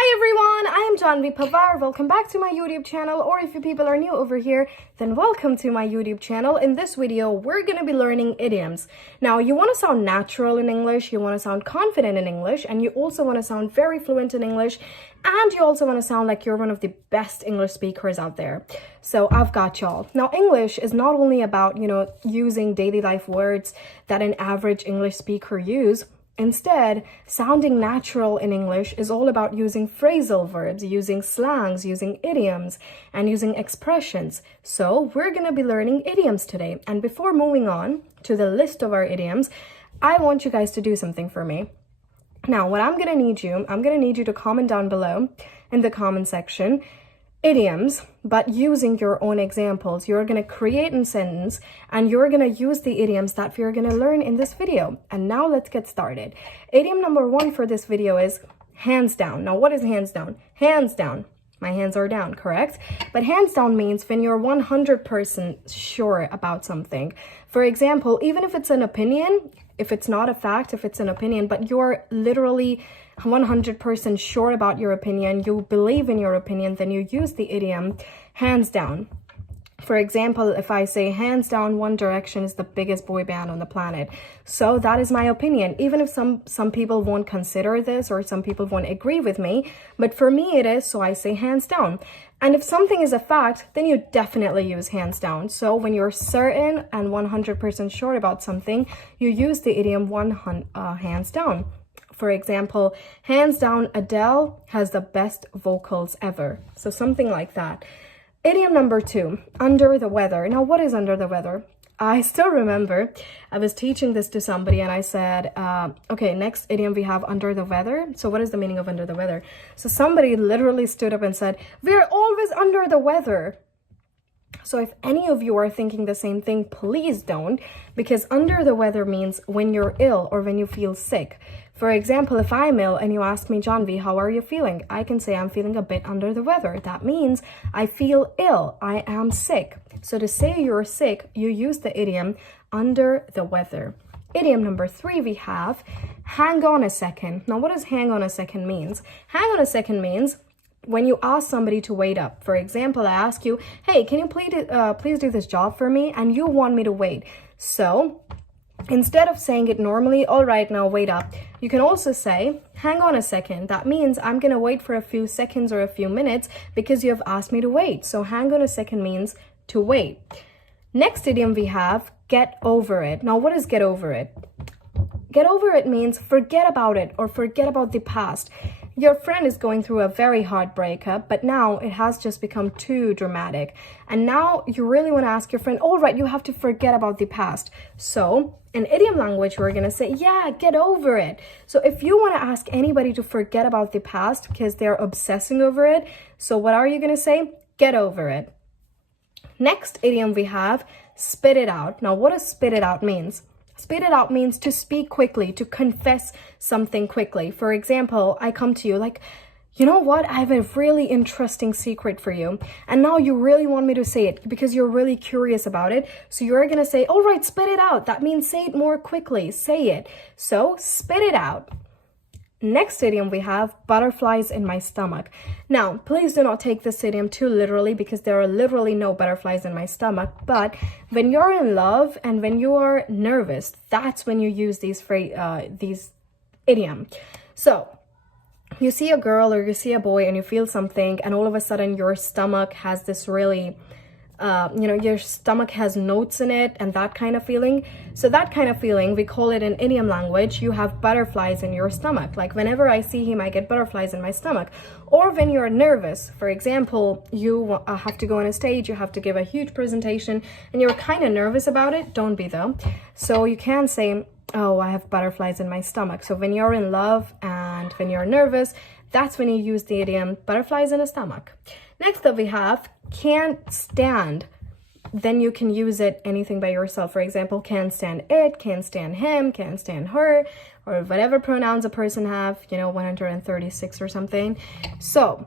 Hi everyone, I am Janhavi Panwar. Welcome back to my YouTube channel, or if you people are new over here, then welcome to my YouTube channel. In this video, we're going to be learning idioms. Now, you want to sound natural in English, you want to sound confident in English, and you also want to sound very fluent in English, and you also want to sound like you're one of the best English speakers out there. So I've got y'all. Now, English is not only about, using daily life words that an average English speaker use. Instead, sounding natural in English is all about using phrasal verbs, using slangs, using idioms, and using expressions. So we're going to be learning idioms today. And before moving on to the list of our idioms, I want you guys to do something for me. Now, what I'm going to need you to comment down below in the comment section idioms, but using your own examples. You're going to create a sentence and you're going to use the idioms that we're going to learn in this video. And now let's get started. Idiom number 1 for this video is hands down. Now, what is hands down? Hands down. My hands are down, correct? But hands down means when you're 100% sure about something. For example, even if it's an opinion, if it's not a fact, if it's an opinion, but you're literally 100% sure about your opinion, you believe in your opinion, then you use the idiom hands down. For example, if I say hands down One Direction is the biggest boy band on the planet. So that is my opinion. Even if some people won't consider this or some people won't agree with me, but for me it is, so I say hands down. And if something is a fact, then you definitely use hands down. So when you're certain and 100% sure about something, you use the idiom hands down. For example, hands down, Adele has the best vocals ever. So something like that. Idiom number 2, under the weather. Now, what is under the weather? I still remember I was teaching this to somebody and I said, okay, next idiom we have under the weather. So what is the meaning of under the weather? So somebody literally stood up and said, we're always under the weather. So if any of you are thinking the same thing, please don't, because under the weather means when you're ill or when you feel sick. For example, if I'm ill and you ask me, Janhavi, how are you feeling? I can say I'm feeling a bit under the weather. That means I feel ill. I am sick. So to say you're sick, you use the idiom under the weather. Idiom number 3 we have hang on a second. Now, what does hang on a second means? Hang on a second means when you ask somebody to wait up. For example, I ask you, hey, can you please do this job for me? And you want me to wait. So instead of saying it normally, all right, now wait up, you can also say, hang on a second. That means I'm going to wait for a few seconds or a few minutes because you have asked me to wait. So hang on a second means to wait. Next idiom we have, get over it. Now, what is get over it? Get over it means forget about it or forget about the past. Your friend is going through a very hard breakup, but now it has just become too dramatic. And now you really want to ask your friend, all right, you have to forget about the past. So in idiom language, we're going to say, yeah, get over it. So if you want to ask anybody to forget about the past because they're obsessing over it, so what are you going to say? Get over it. Next idiom we have, spit it out. Now, what does spit it out means? Spit it out means to speak quickly, to confess something quickly. For example, I come to you like, you know what? I have a really interesting secret for you. And now you really want me to say it because you're really curious about it. So you're going to say, all right, spit it out. That means say it more quickly. Say it. So spit it out. Next idiom we have, butterflies in my stomach. Now, please do not take this idiom too literally because there are literally no butterflies in my stomach. But when you're in love and when you are nervous, that's when you use these idiom. So you see a girl or you see a boy and you feel something and all of a sudden your stomach has this really your stomach has notes in it and that kind of feeling. So that kind of feeling, we call it in idiom language, you have butterflies in your stomach. Like whenever I see him, I get butterflies in my stomach. Or when you're nervous, for example, you have to go on a stage, you have to give a huge presentation and you're kind of nervous about it. Don't be though. So you can say, oh, I have butterflies in my stomach. So when you're in love and when you're nervous, that's when you use the idiom butterflies in a stomach. Next up we have can't stand. Then you can use it anything by yourself. For example, can't stand it, can't stand him, can't stand her, or whatever pronouns a person have, 136 or something. So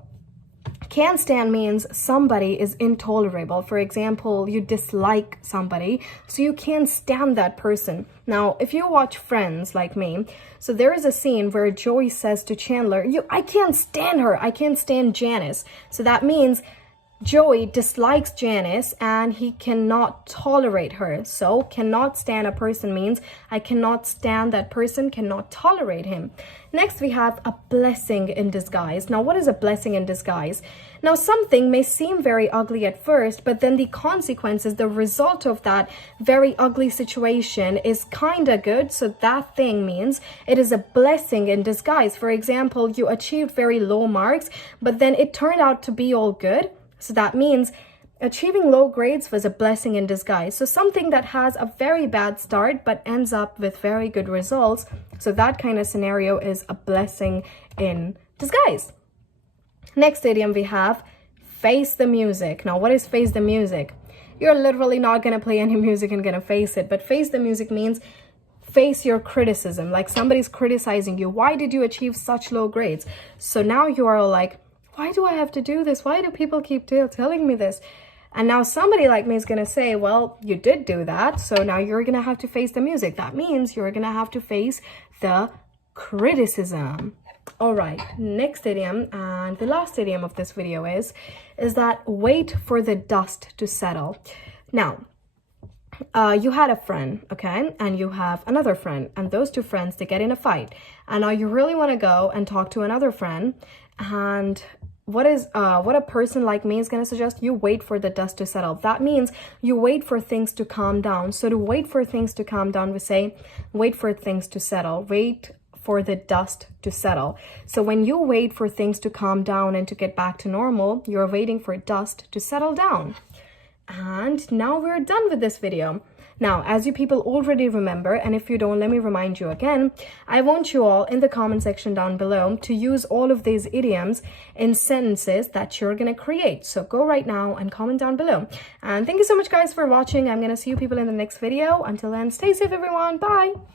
Can't stand means somebody is intolerable. For example, you dislike somebody, so you can't stand that person. Now, if you watch Friends like me, so there is a scene where Joey says to Chandler, I can't stand her. I can't stand Janice. So that means Joey dislikes Janice and he cannot tolerate her. So cannot stand a person means I cannot stand that person, cannot tolerate him. Next, we have a blessing in disguise. Now, what is a blessing in disguise? Now, something may seem very ugly at first, but then the consequences, the result of that very ugly situation is kind of good. So that thing means it is a blessing in disguise. For example, you achieved very low marks, but then it turned out to be all good. So that means achieving low grades was a blessing in disguise. So something that has a very bad start but ends up with very good results. So that kind of scenario is a blessing in disguise. Next idiom we have face the music. Now, what is face the music? You're literally not going to play any music and going to face it. But face the music means face your criticism. Like somebody's criticizing you. Why did you achieve such low grades? So now you are like, why do I have to do this? Why do people keep telling me this? And now somebody like me is going to say, well, you did do that. So now you're going to have to face the music. That means you're going to have to face the criticism. All right, next idiom and the last idiom of this video is that wait for the dust to settle. Now, you had a friend, okay, and you have another friend, and those two friends, they get in a fight. And now you really want to go and talk to another friend, and what a person like me is going to suggest? You wait for the dust to settle. That means you wait for things to calm down. So to wait for things to calm down, we say wait for things to settle. Wait for the dust to settle. So when you wait for things to calm down and to get back to normal, you're waiting for dust to settle down. And now we're done with this video. Now, as you people already remember, and if you don't, let me remind you again, I want you all in the comment section down below to use all of these idioms in sentences that you're going to create. So go right now and comment down below. And thank you so much, guys, for watching. I'm going to see you people in the next video. Until then, stay safe, everyone. Bye.